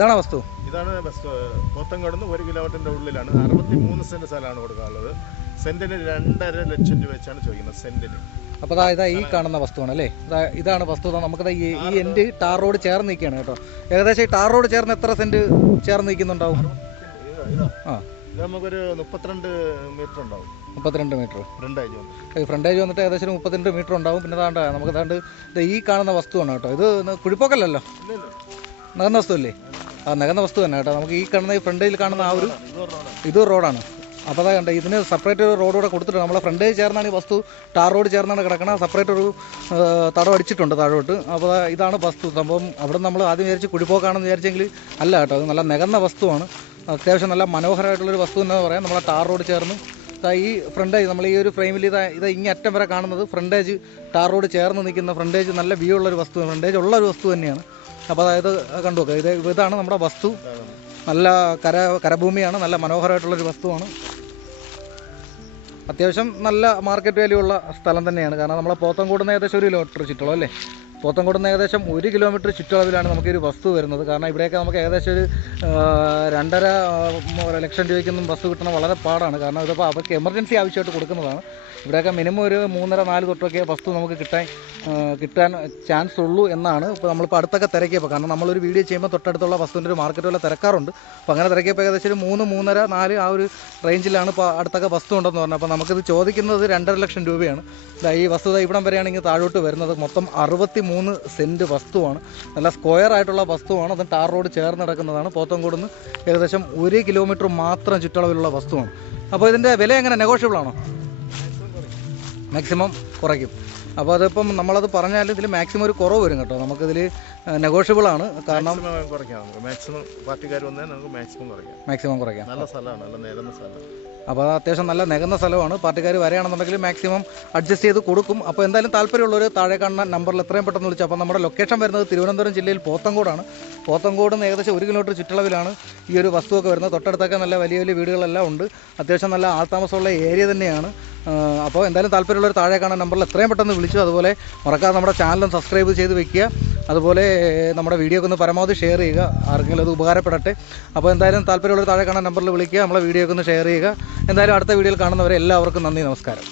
ഇതാണ് വസ്തു? ഇതാണ് വസ്തു. നിന്ന് ഒരു കിലോമീറ്ററിന്റെ ഉള്ളിലാണ്. അറുപത്തി മൂന്ന് സെന്റ് സ്ഥലമാണ് കൊടുക്കാനുള്ളത്. സെന്റിന് രണ്ടര ലക്ഷം രൂപ വെച്ചാണ് ചോദിക്കുന്നത് സെന്റിന്. അപ്പോൾ അതാ ഇതാ ഈ കാണുന്ന വസ്തുവാണ് അല്ലേ ഇതാ ഇതാണ് വസ്തു. നമുക്കത് ഈ ഈ ടാർ റോഡ് ചേർന്ന് നിൽക്കുകയാണ് കേട്ടോ. ഏകദേശം ഈ ടാർ റോഡ് ചേർന്ന് എത്ര സെന്റ് ചേർന്ന് നിൽക്കുന്നുണ്ടാവും. ആ. നമുക്കൊരു മുപ്പത്തിരണ്ട് മീറ്റർ ഉണ്ടാവും. മുപ്പത്തിരണ്ട് മീറ്റർ. ഫ്രണ്ടേജ് വന്ന് ഈ ഫ്രണ്ടേജ് വന്നിട്ട് ഏകദേശം മുപ്പത്തിരണ്ട് മീറ്റർ ഉണ്ടാവും. പിന്നെ താണ്ട് നമുക്ക് താണ്ട് ഈ കാണുന്ന വസ്തുവാണ് കേട്ടോ. ഇത് കുഴിപ്പൊക്കല്ലോ കുഴിപ്പോക്കല്ലല്ലോ നഗന്ന വസ്തു അല്ലേ ആ നികന്ന വസ്തു തന്നെ കേട്ടോ. നമുക്ക് ഈ കാണുന്ന ഈ ഫ്രണ്ടേജിൽ കാണുന്ന ആ ഒരു ഇത് പറഞ്ഞോളാം ഇത് റോഡാണ് അപ്പോൾ അതാ കണ്ടേ ഇതിന് സെപ്പറേറ്റ് ഒരു റോഡ് കൂടെ കൊടുത്തിട്ടുണ്ട്. നമ്മളെ ഫ്രണ്ടേജ് ചേർന്നാണ് ഈ വസ്തു ടാർ റോഡ് ചേർന്നാണ് കിടക്കണം സെപ്പറേറ്റ് ഒരു തടം അടിച്ചിട്ടുണ്ട് താഴോട്ട്. അപ്പോൾ ഇതാണ് വസ്തു. സംഭവം അവിടെ നമ്മൾ ആദ്യം വിചാരിച്ച് കുടിപ്പോക്കാണെന്ന് വിചാരിച്ചെങ്കിൽ അല്ല കേട്ടോ. അത് നല്ല നികന്ന വസ്തുവാണ്. അത്യാവശ്യം നല്ല മനോഹരമായിട്ടുള്ളൊരു വസ്തു എന്ന് പറയാം. നമ്മളെ ടാർ റോഡ് ചേർന്ന്. ഈ ഫ്രണ്ടേജ് നമ്മൾ ഈ ഒരു ഫ്രെയിമിൽ ഇതാ ഇത് ഇങ്ങേ അറ്റം വരെ കാണുന്നത് ഫ്രണ്ടേജ് ടാർ റോഡ് ചേർന്ന് നിൽക്കുന്ന ഫ്രണ്ടേജ് നല്ല വ്യൂ ഉള്ളൊരു വസ്തു ഫ്രണ്ടേജ് ഉള്ളൊരു വസ്തു തന്നെയാണ്. അപ്പോൾ അതായത് കണ്ടു ഇത് ഇതാണ് നമ്മുടെ വസ്തു. നല്ല കര കരഭൂമിയാണ്. നല്ല മനോഹരമായിട്ടുള്ളൊരു വസ്തുവാണ്. അത്യാവശ്യം നല്ല മാർക്കറ്റ് വാല്യൂ ഉള്ള സ്ഥലം തന്നെയാണ്. കാരണം നമ്മളെ പോത്തൻകൂടുന്ന ഏകദേശം ഒരു കിലോമീറ്റർ ചുറ്റുള്ളൂ അല്ലേ? പോത്തൻകോട് നിന്ന് ഏകദേശം ഒരു കിലോമീറ്റർ ചുറ്റളവിലാണ് നമുക്ക് ഒരു വസ്തു വരുന്നത്. കാരണം ഇവിടെയൊക്കെ നമുക്ക് ഏകദേശം ഒരു രണ്ടര ലക്ഷം രൂപയ്ക്കൊന്നും ബസ് കിട്ടണം വളരെ പാടാണ്. കാരണം ഇതിപ്പോൾ അവർക്ക് എമർജൻസി ആവശ്യമായിട്ട് കൊടുക്കുന്നതാണ്. ഇവിടെയൊക്കെ മിനിമം ഒരു മൂന്നര നാല് തൊട്ടൊക്കെ വസ്തു നമുക്ക് കിട്ടാൻ കിട്ടാൻ ചാൻസ് ഉള്ളൂ എന്നാണ് ഇപ്പോൾ നമ്മളിപ്പോൾ അടുത്തൊക്കെ തിരക്കിയപ്പോൾ കാരണം നമ്മളൊരു വീഡിയോ ചെയ്യുമ്പോൾ തൊട്ടടുത്തുള്ള വസ്തുവിന്റെ ഒരു മാർക്കറ്റ് വല്ല തിരക്കാറുണ്ട്. അപ്പോൾ അങ്ങനെ തിരക്കിയപ്പോൾ ഏകദേശം ഒരു മൂന്ന് മൂന്നര നാല് ആ ഒരു റേഞ്ചിലാണ് ഇപ്പോൾ അടുത്തൊക്കെ വസ്തു ഉണ്ടെന്ന് പറഞ്ഞത്. അപ്പോൾ നമുക്കിത് ചോദിക്കുന്നത് രണ്ടര ലക്ഷം രൂപയാണ്. ഈ വസ്തുത ഇവിടം വരെയാണെങ്കിൽ താഴോട്ട് വരുന്നത്. മൊത്തം അറുപത്തി മൂന്ന് സെന്റ് വസ്തുവാണ്. നല്ല സ്ക്വയർ ആയിട്ടുള്ള വസ്തുവാണ്. അത് ടാർ റോഡ് ചേർന്ന് കിടക്കുന്നതാണ്. പോത്തങ്കോട് നിന്ന് ഏകദേശം ഒരു കിലോമീറ്റർ മാത്രം ചുറ്റളവിലുള്ള വസ്തുവാണ്. അപ്പോൾ ഇതിന്റെ വില എങ്ങനെ? നെഗോഷ്യബിൾ ആണോ? മാക്സിമം കുറയ്ക്കും. അപ്പോൾ അതിപ്പം നമ്മളത് പറഞ്ഞാൽ ഇതിൽ മാക്സിമം ഒരു കുറവ് വരും കേട്ടോ. നമുക്കിതിൽ നെഗോഷ്യബിൾ ആണ്. കാരണം മാക്സിമം പാർട്ടിക്കാർ വന്നാൽ നമുക്ക് മാക്സിമം കുറയ്ക്കാം. മാക്സിമം കുറയ്ക്കാം. നല്ല സ്ഥലമാണ് നല്ല നിരന്ന അപ്പോൾ അത് അത്യാവശ്യം നല്ല നികന്ന സ്ഥലമാണ്. പാർട്ടിക്കാർ വരികയാണെന്നുണ്ടെങ്കിൽ മാക്സിമം അഡ്ജസ്റ്റ് ചെയ്ത് കൊടുക്കും. അപ്പോൾ എന്തായാലും താല്പര്യമുള്ളവർ താഴെ കാണുന്ന നമ്പറിൽ എത്രയും പെട്ടെന്ന് വിളിച്ചു അപ്പോൾ നമ്മുടെ ലൊക്കേഷൻ വരുന്നത് തിരുവനന്തപുരം ജില്ലയിൽ പോത്തങ്കോടാണ്. പോത്തങ്കോട് ഏകദേശം ഒരു കിലോമീറ്റർ ചുറ്റളവിലാണ് ഈ ഒരു വസ്തുവൊക്കെ വരുന്നത്. തൊട്ടടുത്തൊക്കെ നല്ല വലിയ വലിയ വീടുകളെല്ലാം ഉണ്ട്. അത്യാവശ്യം നല്ല ആൾതാമസമുള്ള ഏരിയ തന്നെയാണ്. അപ്പോൾ എന്തായാലും താല്പര്യമുള്ളവർ താഴെ കാണുന്ന നമ്പറിൽ എത്രയും പെട്ടെന്ന് വിളിച്ചു. അതുപോലെ മറക്കാതെ നമ്മുടെ ചാനലും സബ്സ്ക്രൈബ് ചെയ്ത് വെക്കുക. അതുപോലെ നമ്മുടെ വീഡിയോ ഒക്കെ ഒന്ന് പരമാവധി ഷെയർ ചെയ്യുക. ആർക്കെങ്കിലും അത് ഉപകാരപ്പെടട്ടെ. അപ്പോൾ എന്തായാലും താല്പര്യമുള്ളവർ താഴെ കാണാൻ നമ്പറിൽ വിളിക്കുക. നമ്മളെ വീഡിയോ ഒക്കെ ഒന്ന് ഷെയർ ചെയ്യുക. എന്തായാലും അടുത്ത വീഡിയോയിൽ കാണുന്നവരെ എല്ലാവർക്കും നന്ദി നമസ്കാരം.